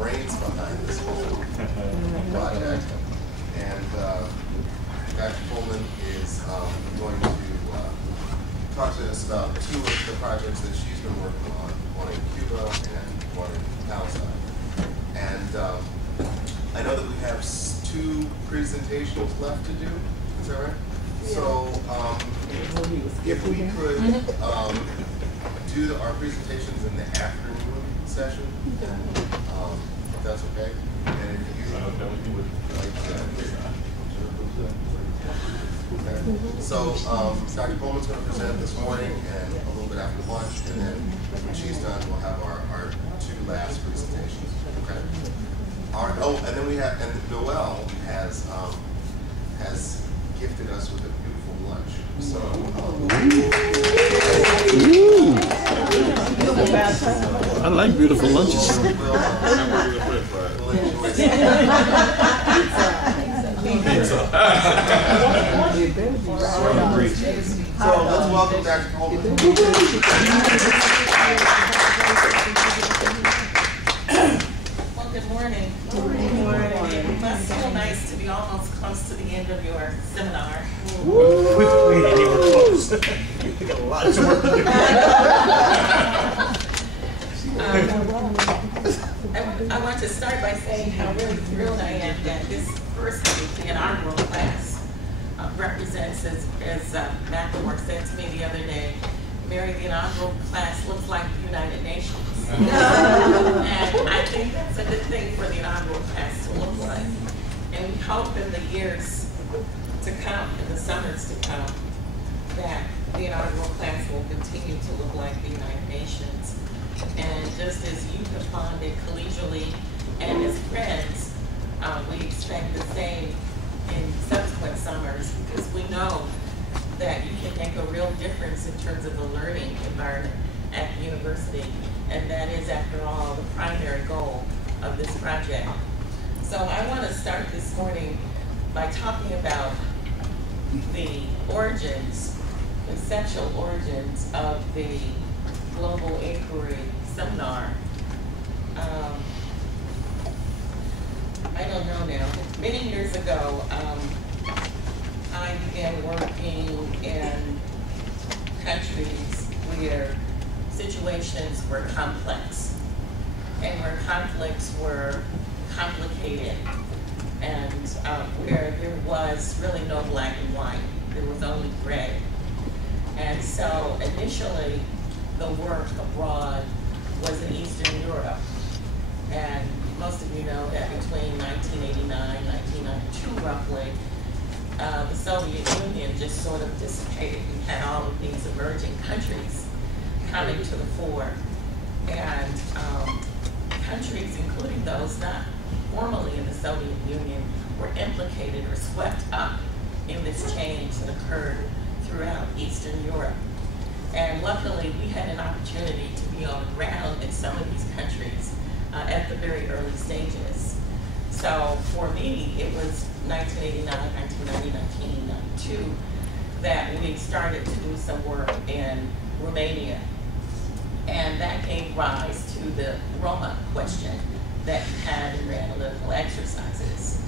brains behind this whole project. And Dr. Coleman is going to talk to us about two of the projects that she's been working on, one in Cuba and one in Palestine. And I know that we have two presentations left to do. Is that right? Yeah. So if we could do our presentations in the afternoon session, if that's okay. And if you would like to. Okay. So Dr. Coleman's going to present this morning and a little bit after lunch, and then when she's done, we'll have our two last presentations. Okay. And then we have, and Noelle has gifted us with a beautiful lunch. So. I like beautiful lunches. We'll enjoy So let's welcome Dr. Coleman. Well, good morning. Good morning. It must feel nice to be almost close to the end of your seminar. We ain't even close. We got a lot to work to do. I want to start by saying how really thrilled I am that this first week, the inaugural class, represents, as McLemore said to me the other day, Mary, the inaugural class looks like the United Nations. And I think that's a good thing for the inaugural class to look like. And we hope in the years to come, in the summers to come, that the inaugural class will continue to look like the United Nations. And just as you have bonded collegially and as friends, we expect the same in subsequent summers, because we know that you can make a real difference in terms of the learning environment at the university. And that is, after all, the primary goal of this project. So I want to start this morning by talking about the origins, conceptual origins of the Global Inquiry Seminar. I don't know now. Many years ago, I began working in countries where situations were complex and where conflicts were complicated, and where there was really no black and white. There was only gray. And so initially, the work abroad was in Eastern Europe. And most of you know that between 1989 and 1992, roughly, the Soviet Union just sort of dissipated. We had all of these emerging countries coming to the fore. And countries, including those not formally in the Soviet Union, were implicated or swept up in this change that occurred throughout Eastern Europe. And luckily, we had an opportunity to be on the ground in some of these countries at the very early stages. So for me, it was 1989, 1990, 1992 that we started to do some work in Romania. And that gave rise to the Roma question that you had in your analytical exercises.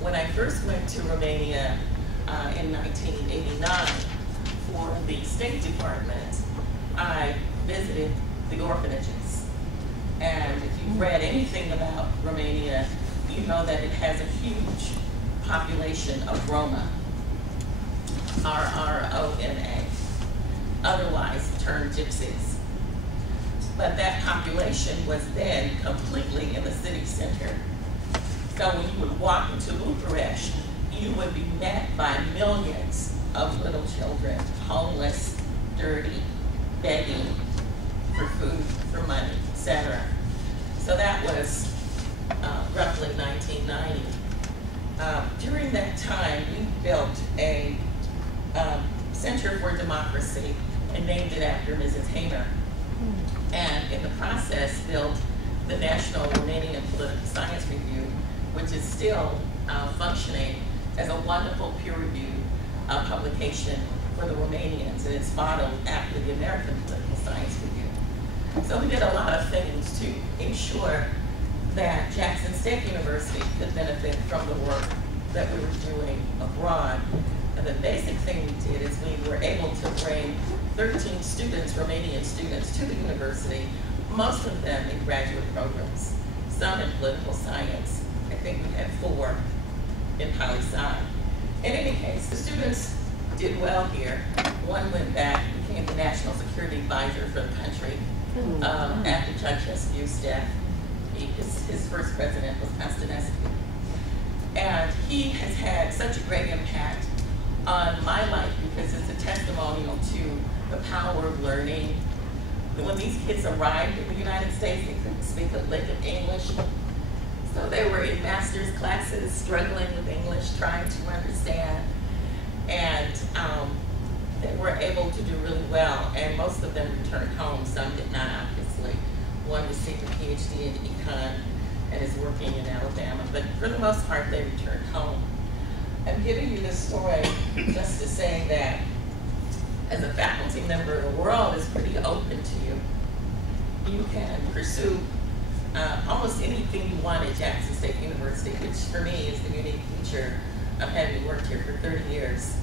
When I first went to Romania in 1989 for the State Department, I visited the orphanages. And if you've read anything about Romania, you know that it has a huge population of Roma, R-R-O-M-A, otherwise termed gypsies. But that population was then completely in the city center. So when you would walk into Bucharest, you would be met by millions of little children, homeless, dirty, begging for food, for money, etc. So that was roughly 1990. During that time, we built a Center for Democracy and named it after Mrs. Hamer. And in the process, built the National Romanian Political Science Review, which is still functioning as a wonderful peer-reviewed publication for the Romanians, and it's modeled after the American Political Science Review. So we did a lot of things to ensure that State University could benefit from the work that we were doing abroad. And the basic thing we did is we were able to bring 13 students, Romanian students, to the university, most of them in graduate programs, some in political science. I think we had 4 in poli-sci. In any case, the students did well here. One went back, became the national security advisor for the country after Ceausescu's death. His first president was Constantescu. And he has had such a great impact on my life because it's a testimonial to the power of learning. When these kids arrived in the United States, they couldn't speak a lick of English. So they were in master's classes, struggling with English, trying to understand. And they were able to do really well. And most of them returned home. Some did not, obviously. One received a PhD in econ and is working in Alabama. But for the most part, they returned home. I'm giving you this story just to say that as a faculty member, the world is pretty open to you. You can pursue almost anything you want at Jackson State University, which for me is the unique feature of having worked here for 30 years.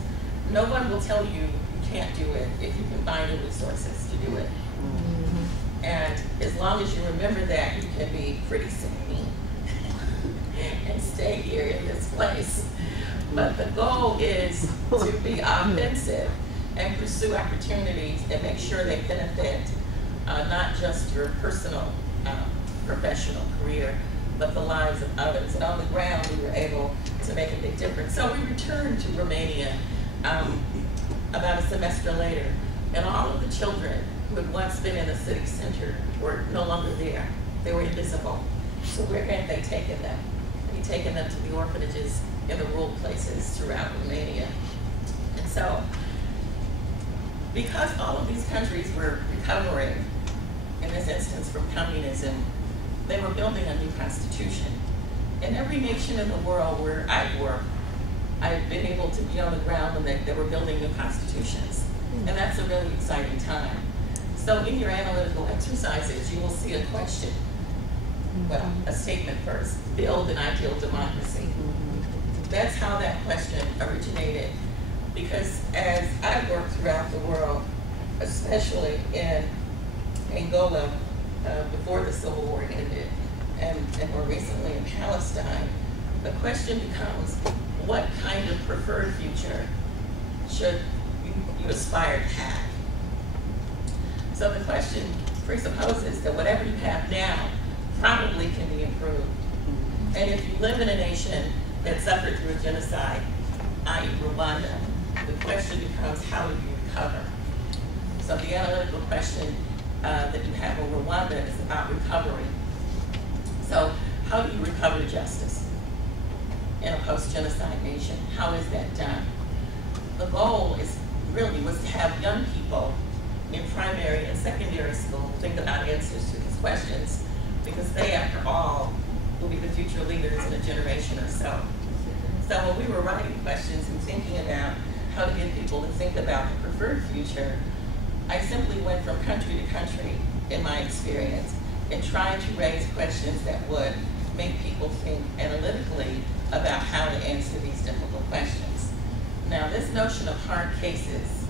No one will tell you you can't do it if you can find the resources to do it. Mm-hmm. And as long as you remember that, you can be pretty sane and stay here in this place. But the goal is to be offensive and pursue opportunities and make sure they benefit not just your personal professional career, but the lives of others. And on the ground, we were able to make a big difference. So we returned to Romania about a semester later, and all of the children who had once been in the city center were no longer there. They were invisible. So where had they taken them? They'd taken them to the orphanages in the rural places throughout Romania. And so, because all of these countries were recovering, in this instance from communism, they were building a new constitution. In every nation in the world where I've worked, I've been able to be on the ground when they were building new constitutions. And that's a really exciting time. So in your analytical exercises, you will see a question. Well, a statement first, build an ideal democracy. That's how that question originated. Because as I've worked throughout the world, especially in Angola, before the Civil War ended, and more recently in Palestine, the question becomes, what kind of preferred future should you aspire to have? So the question presupposes that whatever you have now probably can be improved. And if you live in a nation that suffered through a genocide, i.e. Rwanda, the question becomes, how do you recover? So the analytical question that you have on Rwanda is about recovery. So how do you recover justice in a post-genocide nation? How is that done? The goal was to have young people in primary and secondary school think about answers to these questions, because they, after all, will be the future leaders in a generation or so. So when we were writing questions and thinking about how to get people to think about the preferred future, I simply went from country to country in my experience and tried to raise questions that would make people think analytically about how to answer these difficult questions. Now, this notion of hard cases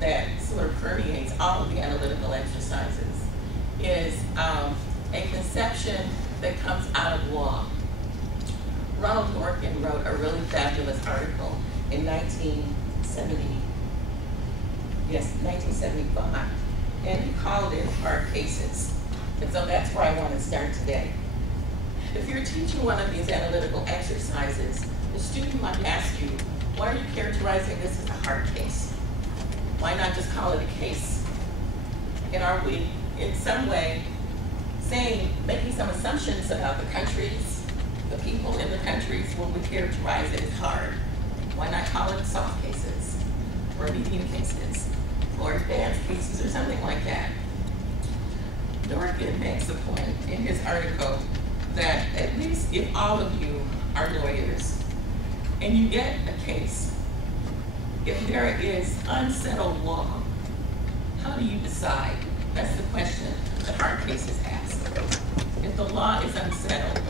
that sort of permeates all of the analytical exercises is a conception that comes out of law. Ronald Dworkin wrote a really fabulous article in 1975, and he called it hard cases. And so that's where I want to start today. If you're teaching one of these analytical exercises, the student might ask you, why are you characterizing this as a hard case? Why not just call it a case? And are we, in some way, making some assumptions about the countries, the people in the countries when we characterize it as hard? Why not call it soft cases, or medium cases, or advanced cases, or something like that? Dworkin makes the point in his article that at least if all of you are lawyers and you get a case, if there is unsettled law, how do you decide? That's the question that hard cases ask. If the law is unsettled,